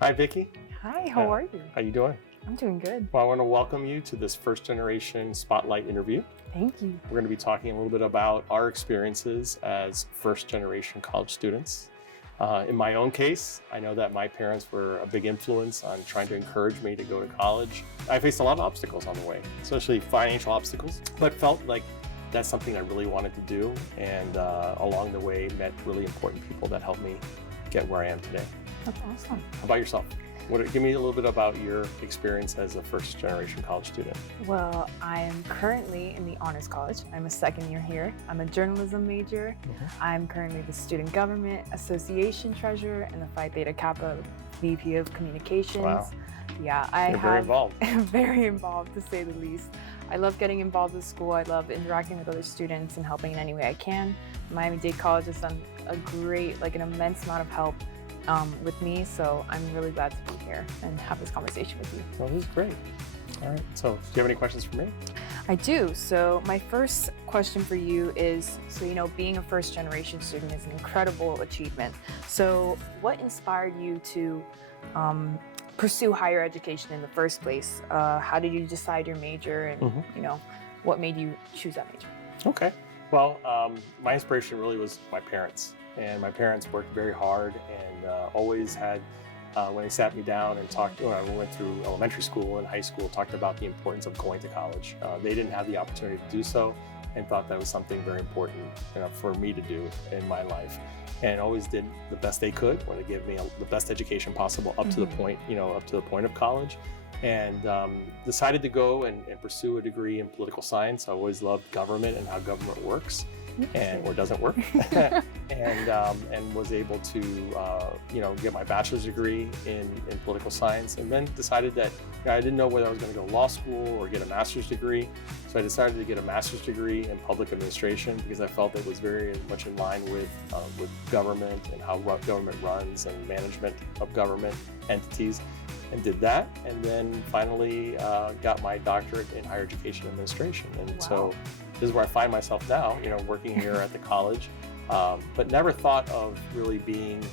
Hi, Vicki. Hi, how are you? How you doing? I'm doing good. Well, I want to welcome you to this first generation spotlight interview. Thank you. We're going to be talking a little bit about our experiences as first generation college students. In my own case, I know that my parents were a big influence on trying to encourage me to go to college. I faced a lot of obstacles on the way, especially financial obstacles, but felt like that's something I really wanted to do. And along the way, met really important people that helped me get where I am today. That's awesome. How about yourself? Give me a little bit about your experience as a first generation college student. Well, I am currently in the Honors College. I'm a second year here. I'm a journalism major. I'm currently the Student Government Association Treasurer and the Phi Theta Kappa VP of Communications. Wow. Yeah, You're very involved. very involved to say the least. I love getting involved with school. I love interacting with other students and helping in any way I can. Miami-Dade College has done an immense amount of help with me, so I'm really glad to be here and have this conversation with you. Well, this is great. All right, so do you have any questions for me? I do. So my first question for you is, being a first generation student is an incredible achievement. So what inspired you to pursue higher education in the first place? How did you decide your major and, what made you choose that major? Okay. Well, my inspiration really was my parents. And my parents worked very hard and always had, when they sat me down and talked, when I went through elementary school and high school, talked about the importance of going to college. They didn't have the opportunity to do so and thought that was something very important for me to do in my life. And always did the best they could, wanted to give me the best education possible up to the point, up to the point of college. And decided to go and pursue a degree in political science. I always loved government and how government works. Or doesn't work, and was able to get my bachelor's degree in political science, and then decided that I didn't know whether I was going to go to law school or get a master's degree. So I decided to get a master's degree in public administration because I felt it was very much in line with government and how government runs and management of government entities. And did that, and then finally got my doctorate in higher education administration. And so this is where I find myself now, working here at the college, but never thought of really being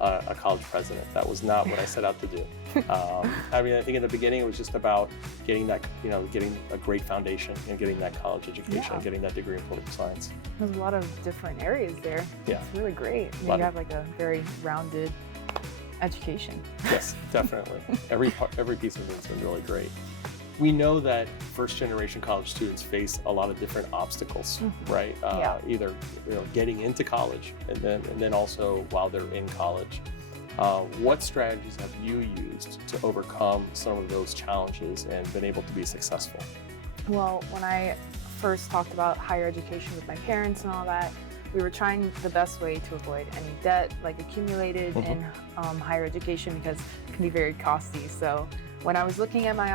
a college president. That was not what I set out to do. I think in the beginning it was just about getting that, getting a great foundation and getting that college education, and getting that degree in political science. There's a lot of different areas there. Yeah. It's really great. You have a very rounded education. Yes, definitely. Every piece of it has been really great. We know that first generation college students face a lot of different obstacles, right? Either getting into college and then also while they're in college. What strategies have you used to overcome some of those challenges and been able to be successful? Well, when I first talked about higher education with my parents and all that, we were trying the best way to avoid any debt accumulated in higher education because it can be very costly. So when I was looking at my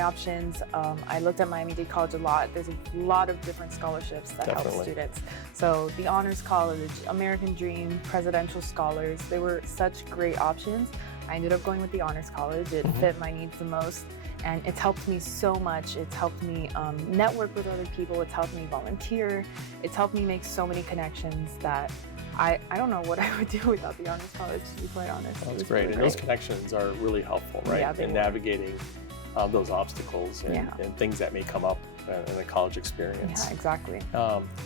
options, I looked at Miami-Dade College a lot. There's a lot of different scholarships that help students. So the Honors College, American Dream, Presidential Scholars, they were such great options. I ended up going with the Honors College. It fit my needs the most. And it's helped me so much. It's helped me network with other people. It's helped me volunteer. It's helped me make so many connections that I don't know what I would do without the Honors College, to be quite honest. That's great. And those connections are really helpful, right? Yeah, in navigating those obstacles and things that may come up in a college experience. Yeah, exactly.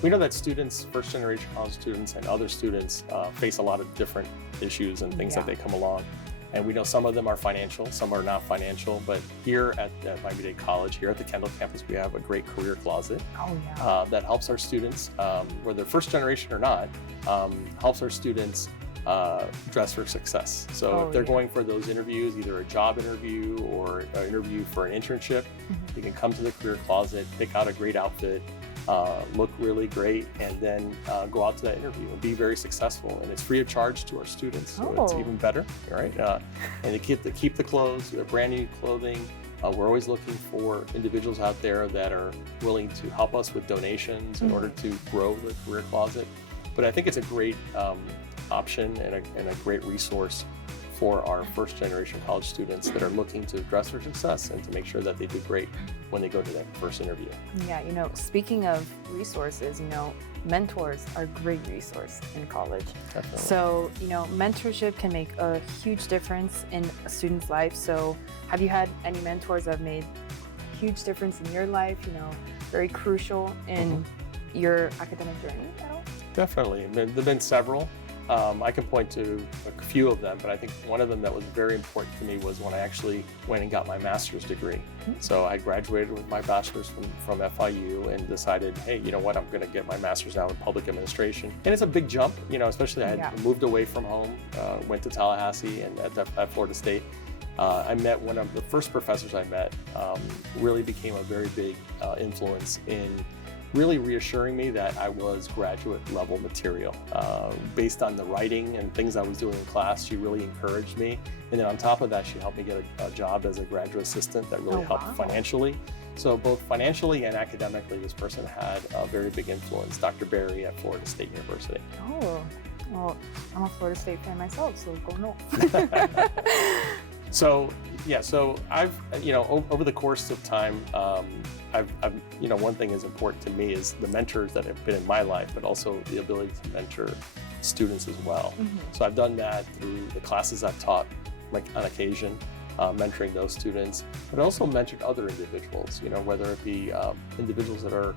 We know that students, first generation college students and other students face a lot of different issues and things that they come along. And we know some of them are financial, some are not financial, but here at Miami-Dade College, here at the Kendall campus, we have a great career closet that helps our students, whether they're first generation or not, helps our students dress for success. So if they're going for those interviews, either a job interview or an interview for an internship, you can come to the career closet, pick out a great outfit, look really great, and then go out to that interview and be very successful. And it's free of charge to our students, so it's even better, right? And they keep the clothes, they're brand new clothing. We're always looking for individuals out there that are willing to help us with donations in order to grow the career closet. But I think it's a great option and a great resource for our first generation college students that are looking to dress for success and to make sure that they do great when they go to that first interview. Yeah, speaking of resources, mentors are a great resource in college. Definitely. So, mentorship can make a huge difference in a student's life. So, have you had any mentors that have made a huge difference in your life, very crucial in your academic journey at all? Definitely. There have been several. I can point to a few of them, but I think one of them that was very important to me was when I actually went and got my master's degree. So I graduated with my bachelor's from FIU and decided, hey, you know what, I'm going to get my master's now in public administration. And it's a big jump, especially I had moved away from home, went to Tallahassee and at Florida State. I met one of the first professors I met, really became a very big influence in really reassuring me that I was graduate level material. Based on the writing and things I was doing in class, she really encouraged me. And then on top of that, she helped me get a job as a graduate assistant that really helped financially. So both financially and academically, this person had a very big influence, Dr. Berry at Florida State University. Oh, well, I'm a Florida State fan myself, so go Noles. So I've, over the course of time, one thing is important to me is the mentors that have been in my life, but also the ability to mentor students as well. So I've done that through the classes I've taught, like on occasion, mentoring those students, but also mentored other individuals, whether it be individuals that are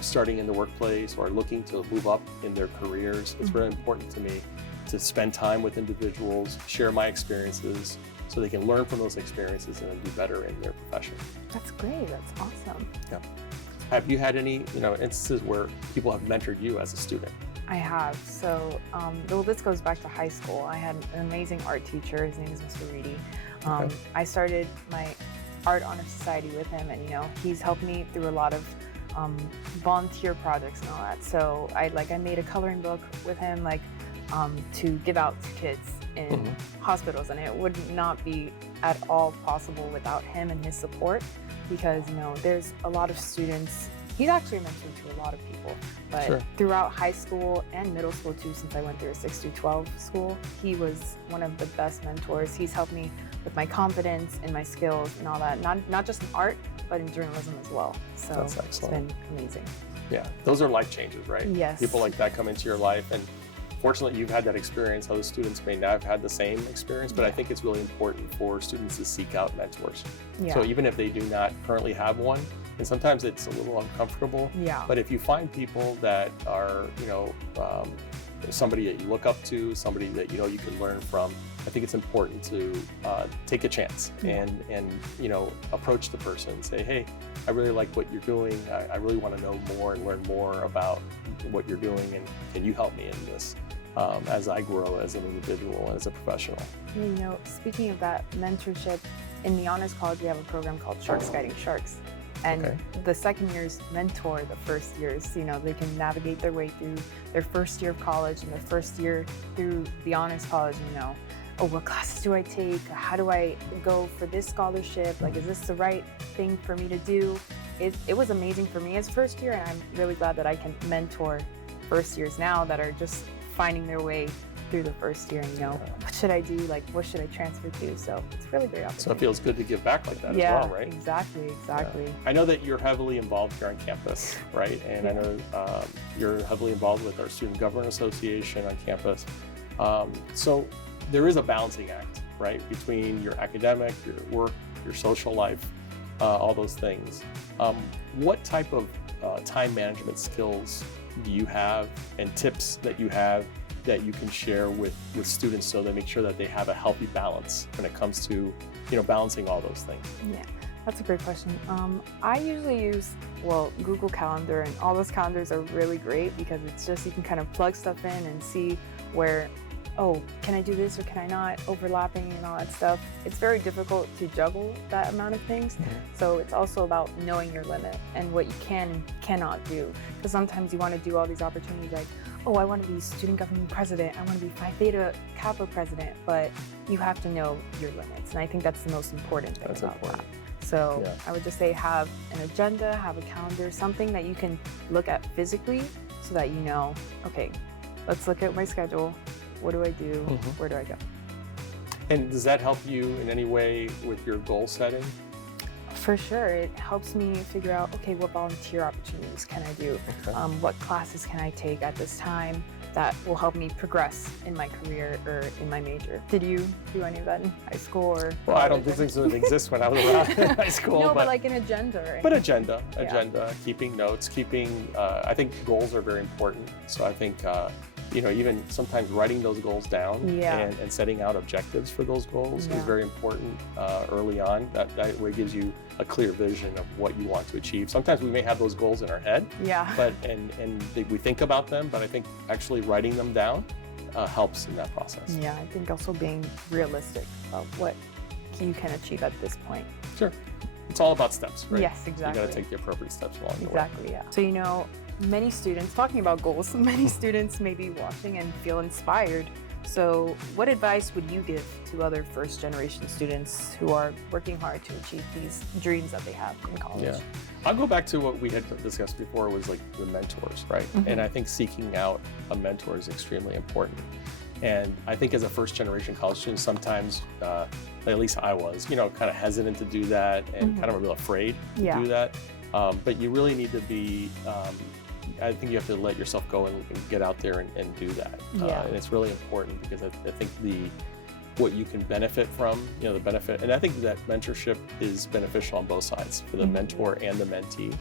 starting in the workplace or looking to move up in their careers. It's very important to me to spend time with individuals, share my experiences, so they can learn from those experiences and then do better in their profession. That's great. That's awesome. Yeah. Have you had any, instances where people have mentored you as a student? I have. So, this goes back to high school. I had an amazing art teacher. His name is Mr. Reedy. I started my art honor society with him, and he's helped me through a lot of volunteer projects and all that. So I made a coloring book with him, to give out to kids in hospitals, and it would not be at all possible without him and his support, because there's a lot of students. He's actually a mentor to a lot of people, but throughout high school and middle school too, since I went through a 6-12 school, he was one of the best mentors. He's helped me with my confidence and my skills and all that, not just in art, but in journalism as well. So that's excellent. It's been amazing. Yeah, those are life changes, right? Yes. People like that come into your life, and fortunately you've had that experience. Other students may not have had the same experience, but I think it's really important for students to seek out mentors. Yeah. So even if they do not currently have one, and sometimes it's a little uncomfortable, but if you find people that are, somebody that you look up to, somebody that you can learn from, I think it's important to take a chance and approach the person and say, hey, I really like what you're doing. I really want to know more and learn more about what you're doing, and can you help me in this as I grow as an individual and as a professional? Speaking of that mentorship, in the Honors College, we have a program called Sharks Guiding Sharks. And the second years mentor the first years. They can navigate their way through their first year of college and their first year through the Honors College, what classes do I take? How do I go for this scholarship? Is this the right thing for me to do? It was amazing for me as first year, and I'm really glad that I can mentor first years now that are just finding their way through the first year, and what should I do? What should I transfer to? So it's really great opportunity. So it feels good to give back like that as well, right? Exactly. Yeah. I know that you're heavily involved here on campus, right? And I know you're heavily involved with our Student Government Association on campus. So there is a balancing act, right, between your academic, your work, your social life, all those things. What type of time management skills do you have, and tips that you have that you can share with students so they make sure that they have a healthy balance when it comes to balancing all those things? Yeah, that's a great question. I usually use Google Calendar, and all those calendars are really great because it's just you can kind of plug stuff in and see where, can I do this or can I not, overlapping and all that stuff. It's very difficult to juggle that amount of things. So it's also about knowing your limit and what you can and cannot do. Because sometimes you want to do all these opportunities I want to be student government president, I want to be Phi Theta Kappa president, but you have to know your limits. And I think that's the most important thing about that. So I would just say have an agenda, have a calendar, something that you can look at physically so that okay, let's look at my schedule. What do I do? Where do I go? And does that help you in any way with your goal setting? For sure, it helps me figure out, okay, what volunteer opportunities can I do? Okay. What classes can I take at this time that will help me progress in my career or in my major? Did you do any of that in high school or Well, I don't college? think things would exist when I was around in high school. No, but like an agenda, right? But agenda, keeping notes, I think goals are very important. So I think, even sometimes writing those goals down and setting out objectives for those goals is very important early on. That way gives you a clear vision of what you want to achieve. Sometimes we may have those goals in our head, but we think about them, but I think actually writing them down helps in that process. Yeah, I think also being realistic about what you can achieve at this point. Sure. It's all about steps, right? Yes, exactly. You got to take the appropriate steps along the way. Exactly, yeah. So, many students, talking about goals, many students may be watching and feel inspired. So what advice would you give to other first-generation students who are working hard to achieve these dreams that they have in college? Yeah. I'll go back to what we had discussed before was like the mentors, right? Mm-hmm. And I think seeking out a mentor is extremely important. And I think as a first-generation college student, sometimes, at least I was, kind of hesitant to do that and kind of a little afraid to do that. But you really need to be, I think you have to let yourself go and get out there and do that. And it's really important because I think what you can benefit from, the benefit, and I think that mentorship is beneficial on both sides for the mentor and the mentee.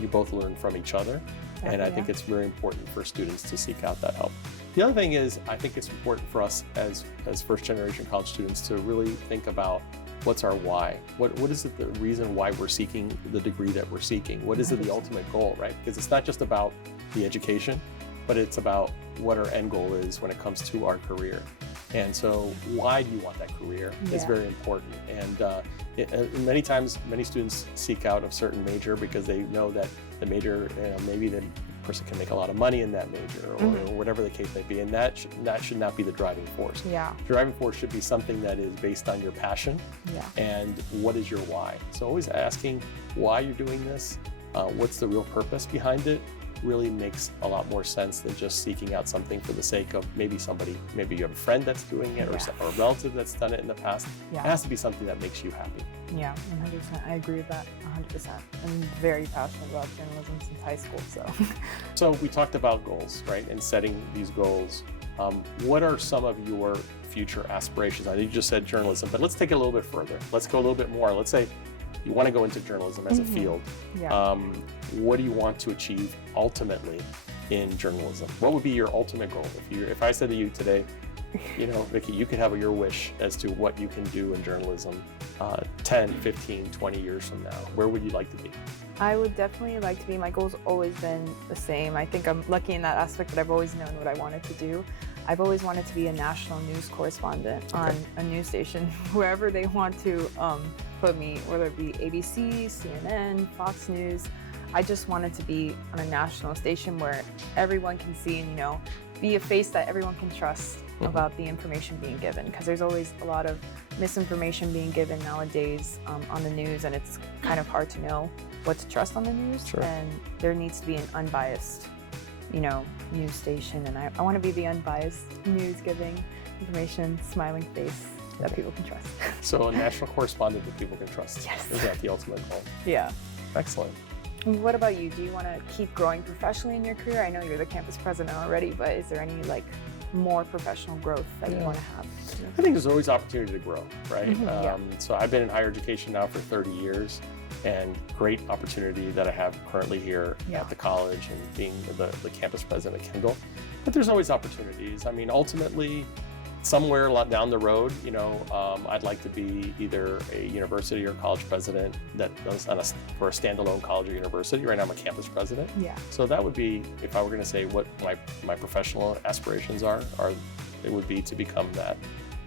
You both learn from each other. And I think it's very important for students to seek out that help. The other thing is, I think it's important for us as first-generation college students to really think about what's our why. What is it the reason why we're seeking the degree that we're seeking? What is it the ultimate goal, right? Because it's not just about the education, but it's about what our end goal is when it comes to our career. And so why do you want that career is very important. And many times, many students seek out a certain major because they know that the major, maybe the person can make a lot of money in that major or whatever the case may be. And that should not be the driving force. Yeah. The driving force should be something that is based on your passion and what is your why. So always asking why you're doing this, what's the real purpose behind it, really makes a lot more sense than just seeking out something for the sake of maybe you have a friend that's doing it or a relative that's done it in the past. It has to be something that makes you happy. Yeah, 100%. I agree with that 100%. I'm very passionate about journalism since high school, so. So we talked about goals, right? And setting these goals. What are some of your future aspirations? I know you just said journalism, but let's take it a little bit further. Let's go a little bit more. Let's say you want to go into journalism as a field. What do you want to achieve ultimately in journalism? What would be your ultimate goal? If I said to you today, Vicki, you could have your wish as to what you can do in journalism 10, 15, 20 years from now, where would you like to be? I would definitely like to be, my goal's always been the same. I think I'm lucky in that aspect that I've always known what I wanted to do. I've always wanted to be a national news correspondent on a news station, wherever they want to put me, whether it be ABC, CNN, Fox News. I just wanted to be on a national station where everyone can see and, be a face that everyone can trust about the information being given. Because there's always a lot of misinformation being given nowadays on the news, and it's kind of hard to know what to trust on the news. Sure. And there needs to be an unbiased, news station. And I want to be the unbiased news giving information, smiling face that people can trust. So a national correspondent that people can trust. Yes. Is that the ultimate goal? Yeah. Excellent. And what about you? Do you want to keep growing professionally in your career? I know you're the campus president already, but is there any more professional growth that you want to have? I think there's always opportunity to grow, right? So I've been in higher education now for 30 years, and great opportunity that I have currently here at the college and being the campus president at Kendall. But there's always opportunities. I mean, ultimately, somewhere down the road, I'd like to be either a university or college president that does for a standalone college or university. Right now I'm a campus president. Yeah. So that would be, if I were going to say what my professional aspirations are, it would be to become that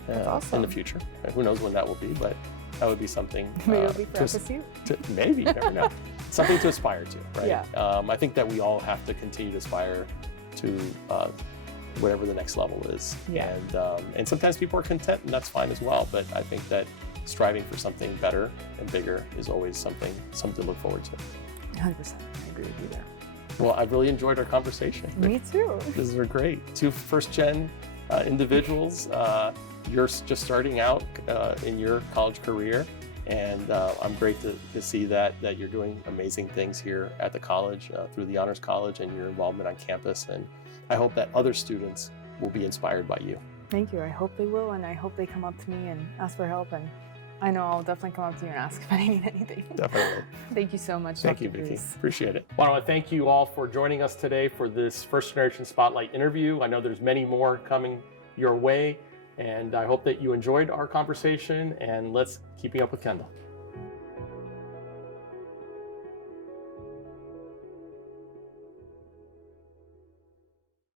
in the future. And who knows when that will be, but that would be something. Maybe it'll be for FSU. Maybe, you never know. Something to aspire to, right? Yeah. I think that we all have to continue to aspire to whatever the next level is. Yeah. And sometimes people are content, and that's fine as well. But I think that striving for something better and bigger is always something to look forward to. 100%. I agree with you there. Well, I've really enjoyed our conversation. Me too. This is great. Two first-gen individuals. You're just starting out in your college career. And I'm great to see that you're doing amazing things here at the college through the Honors College and your involvement on campus. And I hope that other students will be inspired by you. Thank you. I hope they will, and I hope they come up to me and ask for help. And I know I'll definitely come up to you and ask if I need anything. Definitely. Thank you so much, Thank Dr. you, Vicki. Cruz. Appreciate it. Well, I want to thank you all for joining us today for this First Generation Spotlight interview. I know there's many more coming your way, and I hope that you enjoyed our conversation, and let's Keeping Up with Kendall.